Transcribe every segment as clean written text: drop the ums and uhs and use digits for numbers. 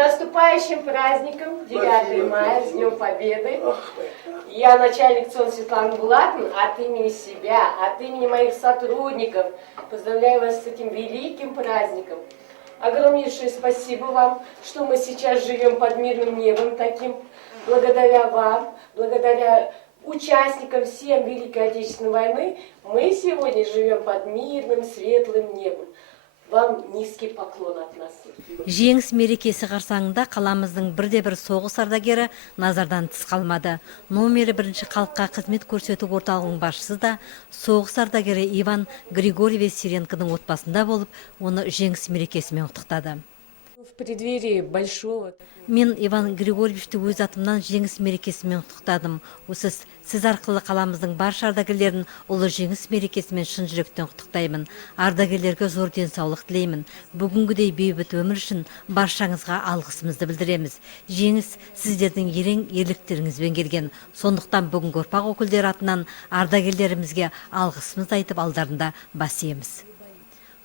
наступающим праздником 9 мая, с Днем Победы. Я начальник ЦОН Светлана Булатовна от имени себя, от имени моих сотрудников поздравляю вас с этим великим праздником. Огромнейшее спасибо вам, что мы сейчас живем под мирным небом таким. Благодаря вам, благодаря участникам всем Великой Отечественной войны, мы сегодня живем под мирным, светлым небом. Вам низкий поклон от нас. Жеңіс мерекесі қарсаңында қаламыздың бірде-бір соғыс ардагері назардан тыс қалмады. Номері 1 халыққа қызмет көрсету орталығының басшысы да соғыс ардагері Иван Григорьевич Сиренконың отбасында болып, оны жеңіс мерекесімен құттықтады. В преддверии большого... Мен Иван Григорьевичті өз атымнан жеңіс мерекесімен құттықтадым. Осы сіз арқылы қаламыздың барша ардагерлерін ұлы жеңіс мерекесімен шын жүректен құттықтаймын. Ардагерлерге зор денсаулық тілеймін. Бүгінгідей бейбіт өмір үшін баршаңызға алғысымызды білдіреміз. Жеңіс сіздердің ерен ерліктеріңізбен келген. Сондықтан бүгінгі ұрпақ өкілдері атынан ардагерлерімізге алғысымызды айтып алдарында бас иеміз.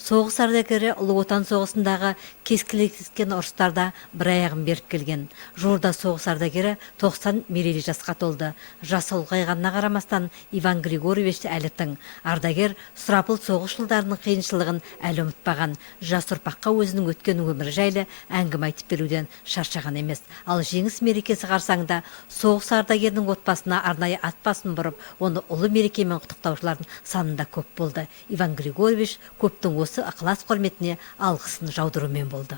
Соғыс ардагері Ұлы Отан соғысындағы кескілескен ұрыстарда бір аяғын беріп келген. Жуырда соғыс ардагері 90 мерейлі жасқа толды. Жасы ұлғайғанына қарамастан Иван Григорьевич әлі тың. Ардагер сұрапыл соғыс жылдарының қиыншылығын әлі ұмытпаған. Жас ұрпаққа өзінің өткен өмірі жайлы әңгіме айтып беруден шаршаған емес. Ал жеңіс мерекесі қарсаңында соғыс ардагерінің отбасына арнайы ат басын бұрып, оны ұлы мерекемен құттықтаушылардың санында көп болды. Иван Григорьевич көптің осы ықылас құрметіне алғысын жаудырумен болды.